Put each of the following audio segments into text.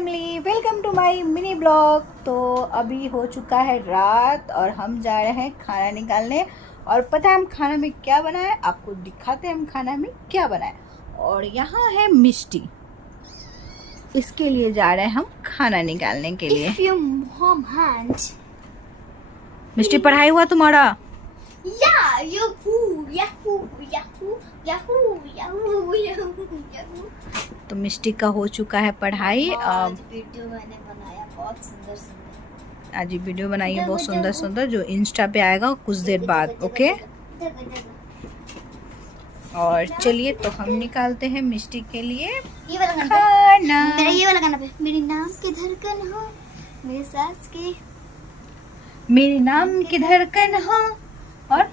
Family, welcome to my mini blog. तो अभी हो चुका है रात और हम जा रहे हैं खाना निकालने। और पता है हम खाना में क्या बनाए, आपको दिखाते हैं हम खाना में क्या बनाए। और यहाँ है मिष्टी, इसके लिए जा रहे हैं हम खाना निकालने के लिए। मिष्टी पढ़ाई हुआ तुम्हारा? तो मिष्टी का हो चुका है पढ़ाई। अब वीडियो मैंने बनाया बहुत सुंदर। आज वीडियो बनाई है बहुत सुंदर सुंदर, जो इंस्टा पे आएगा कुछ देर बाद। ओके, और चलिए तो हम निकालते हैं मिष्टी के लिए ये वाला खाना। मेरा ये वाला गाना पे मेरी नाम की धड़कन हो, मेरे सास की मेरे नाम की धड़कन हो। और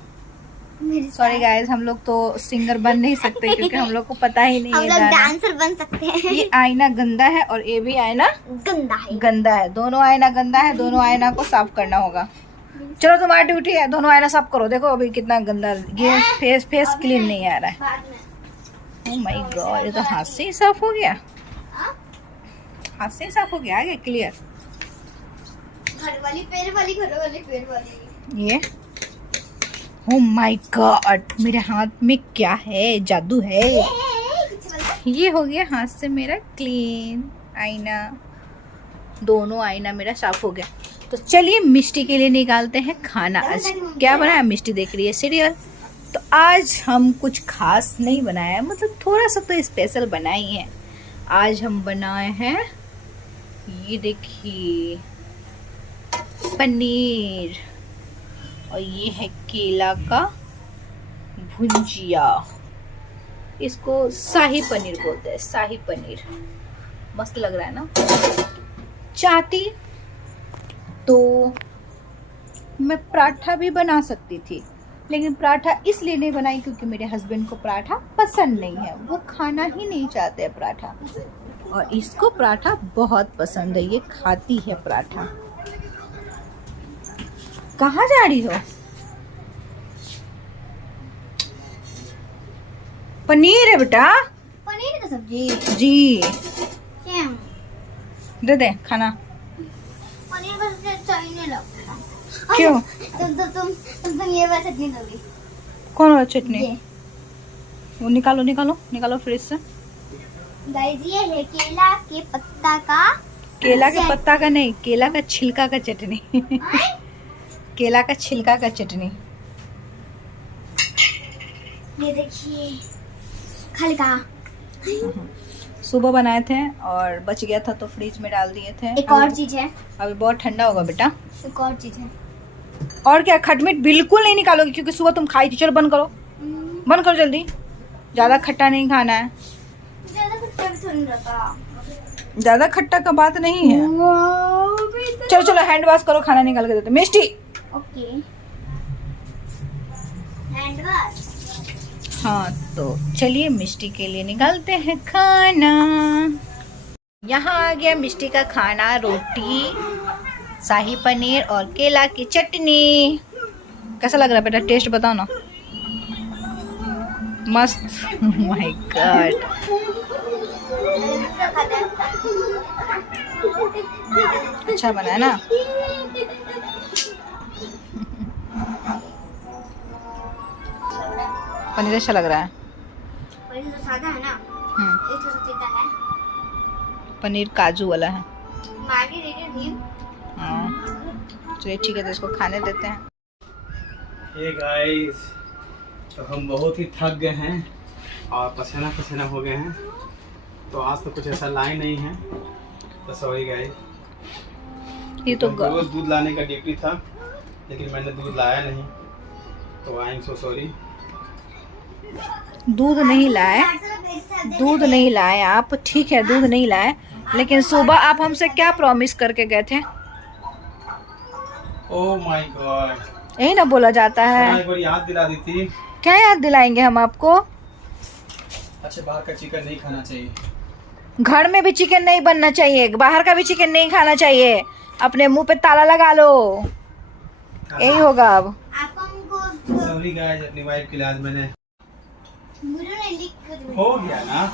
मेरी सॉरी गाइस, हम लोग तो सिंगर बन नहीं सकते क्योंकि हम लोग को पता ही नहीं हम है लोग गाना। डांसर बन सकते हैं। ये आईना गंदा है और ये भी आईना गंदा है। दोनों आईना गंदा है, दोनों आईना को साफ करना होगा। चलो तुम्हारी ड्यूटी है, दोनों आईना साफ करो। देखो अभी कितना गंदा, ये फेस क्लीन नहीं आ रहा है। बाद में ओह माय गॉड, ये तो हाथ से ही साफ हो गया। हाथ से ही साफ हो गया, आ गया क्लियर। घर वाली पैर वाली, घर वाली पैर वाली। ये ओह माय गॉड, मेरे हाथ में क्या है, जादू है। ये हो गया हाथ से मेरा क्लीन आईना, दोनों आईना मेरा साफ हो गया। तो चलिए मिष्टी के लिए निकालते हैं खाना। आज क्या बनाया? मिष्टी देख रही है सीरियल। तो आज हम कुछ खास नहीं बनाया, मतलब थोड़ा सा तो स्पेशल बनाई है। आज हम बनाए हैं, ये देखिए, पनीर, और ये है केला का भुंजिया। इसको शाही पनीर बोलते हैं, शाही पनीर। मस्त लग रहा है ना। चाहती तो मैं पराठा भी बना सकती थी, लेकिन पराठा इसलिए नहीं बनाई क्योंकि मेरे हस्बैंड को पराठा पसंद नहीं है, वो खाना ही नहीं चाहते हैं पराठा। और इसको पराठा बहुत पसंद है, ये खाती है पराठा। कहाँ जा रही हो? पनीर है बेटा, पनीर का सब्जी जी। क्या? दे दे खाना। पनीर का सब्जी अच्छा ही नहीं लगता। क्यों? तुम ये वाला चटनी दोगी? कौन वाला चटनी? ये वो निकालो निकालो निकालो फ्रिज से। गाइस, ये है केला के पत्ता का। केला के पत्ता का नहीं, केला का छिलका का चटनी। केला का छिलका का चटनी। ये देखिए, खाली कहा। सुबह बनाए थे और बच गया था तो फ्रिज में डाल दिए थे। एक और चीज है, अभी बहुत ठंडा होगा बेटा। एक और चीज है। और क्या? खटमिट बिल्कुल नहीं निकालोगी क्योंकि सुबह तुम खाई थी। चलो बंद करो, बंद करो जल्दी। ज्यादा खट्टा नहीं खाना है। ज्यादा खट्टा भी थोड़ी रहता। ज्यादा खट्टा का बात नहीं है। चलो चलो हैंड वॉश करो, खाना निकाल के देते। मिष्टी, ओके, हैंड वॉश। हाँ तो चलिए मिष्टी के लिए निकालते हैं खाना। यहाँ आ गया मिष्टी का खाना, रोटी, शाही पनीर और केला की चटनी। कैसा लग रहा है बेटा? टेस्ट बताओ ना। मस्त। माय गॉड, अच्छा बना है ना। पनीर अच्छा लग रहा है। पनीर तो सादा है ना, ये तो तीखा है। पनीर काजू वाला है। मैगी रेडी थी। हाँ चलिए ठीक है, तो इसको खाने देते हैं। हे गाइस, तो हम बहुत ही थक गए हैं और पसीना पसीना हो गए हैं, तो आज तो कुछ ऐसा लाए नहीं है, तो सॉरी गाइस। ये तो रोज दूध लाने का ड्यूटी था लेकिन मैंने दूध लाया नहीं, तो आई एम सो सॉरी। दूध नहीं लाए, दूध नहीं लाए आप, ठीक है दूध नहीं लाए, लेकिन सुबह आप हमसे क्या प्रॉमिस करके गए थे? ओह माय गॉड, यही ना बोला जाता है। एक बार याद दिला दी थी। क्या याद दिलाएंगे हम आपको? अच्छा, बाहर का चिकन नहीं खाना चाहिए। घर में भी चिकन नहीं बनना चाहिए, बाहर का भी चिकन नहीं खाना चाहिए। अपने मुंह पे ताला लगा लो, यही होगा अब। आप हमको सॉरी गाइस, अपनी वाइफ के लिए आज मैंने मुझे नहीं लिख कर हो गया ना।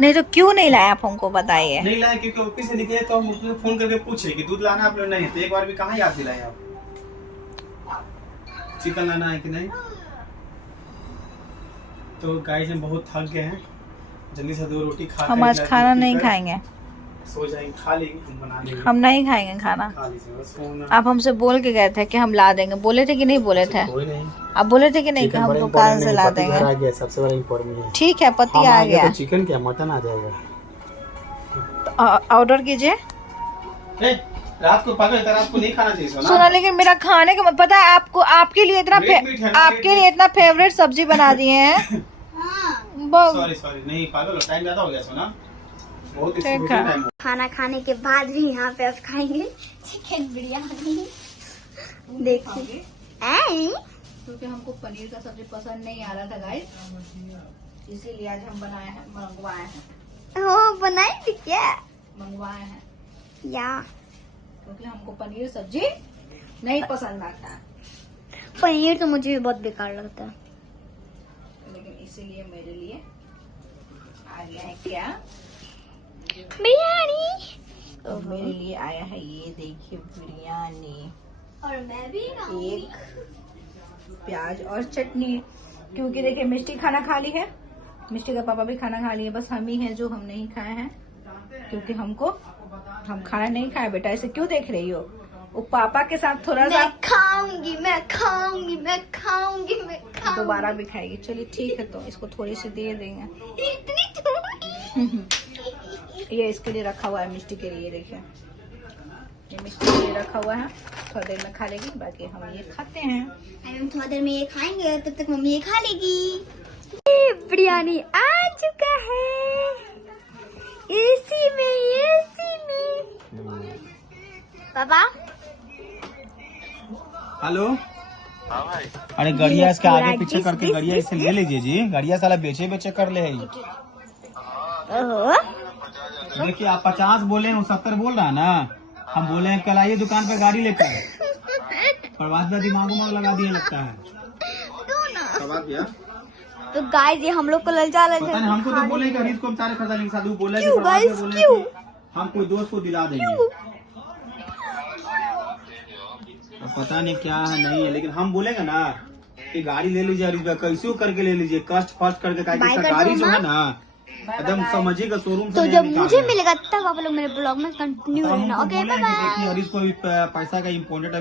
नहीं तो क्यों नहीं लाया आप हमको बताइए। नहीं लाए क्योंकि ऑफिस से निकले तो हम उसने फोन करके पूछे कि दूध लाना आपने नहीं है, तो एक बार भी कहाँ याद दिलाए आप, चिकन लाना है कि नहीं। तो गाइस हम बहुत थक गए हैं, जल्दी से 2 रोटी खा हम आज खाना नहीं खाएंगे, सो जाएंगे, खा लेंगे, हम बना लेंगे, हम नहीं खाएंगे खाना। खा लीजिए बस सोना। आप हमसे बोल के गए थे कि हम ला देंगे, बोले थे कि नहीं बोले थे? कोई नहीं, आप बोले थे कि नहीं कि हम दुकान से ला देंगे। आ गया सबसे बड़ा इम्पोर्टेंट है। ठीक है, पति आ गया। तो चिकन क्या मटन आ जाएगा, ऑर्डर कीजिए। रात को पागल रात को नहीं खाना चाहिए सुना, लेकिन मेरा खाने का पता है आपको, आपके लिए इतना फेवरेट सब्जी बना दिए हैं। सॉरी नहीं पागल, टाइम ज्यादा हो गया सोना, बहुत टाइम। खाना खाने के बाद भी यहाँ पे अब खाएंगे चिकन बिरयानी। देखिए क्योंकि हमको पनीर का सब्जी पसंद नहीं आ रहा था गाइस, इसीलिए आज हम मंगवाए हैं। ओ बनाई थी क्या? मंगवाए हैं या क्योंकि हमको पनीर सब्जी नहीं पसंद आता, पनीर तो मुझे भी बहुत बेकार लगता है, लेकिन इसीलिए मेरे लिए आ गया है क्या, बिरयानी। तो मेरे लिए आया है ये देखिए बिरयानी, और मैं भी एक प्याज और चटनी। क्योंकि देखिए मिष्टी खाना खा ली है, मिष्टी का पापा भी खाना खा लिए, बस हम ही हैं जो हम नहीं खाए हैं, क्योंकि हम खाना नहीं खाए। बेटा ऐसे क्यों देख रही हो, वो पापा के साथ थोड़ा सा खाऊंगी, मैं खाऊंगी। दोबारा भी खाएगी। चलिए ठीक है, तो इसको थोड़ी सी दे देंगे। ये इसके लिए रखा हुआ है, मिष्टी के लिए। देखिए ये मिष्टी के लिए रखा हुआ है, थोड़ी देर में खा लेगी, बाकी हम ये खाते हैं। हम थोड़ी देर में ये खाएंगे, तब तक मम्मी ये खा लेगी। बिरयानी आ चुका है एसी में। पापा हेलो, अरे गड़िया इसके आगे पीछे करके गड़िया इसे ले लीजिए जी, गड़िया साला बेचे कर ले। देखिए आप 50 बोले, 70 बोल रहा है ना, हम बोले हैं कल आइए दुकान पर गाड़ी लेकर, पर बाद में दिमाग लगा दिया लगता है। बात किया तो गाइस ये हम लोग को ललचा पता नहीं, हमको तो बोले खरीद को सारे खरीदा लेंगे, साधु बोला क्यों गाइस, क्यों हम कोई दोस्त को दिला देंगे, पता नहीं क्या है नहीं है, लेकिन हम बोलेंगे ना कि गाड़ी ले लीजिए, कैसे करके ले लीजिए, कष्ट फर्स्ट करके, गाड़ी जो है ना एकदम समझिएगा शोरूम से। तो जब मुझे मिलेगा तब आप लोग मेरे ब्लॉग में कंटिन्यू रहना। Okay bye bye. देखिए हरीश को पैसा का इम्पोर्टेंट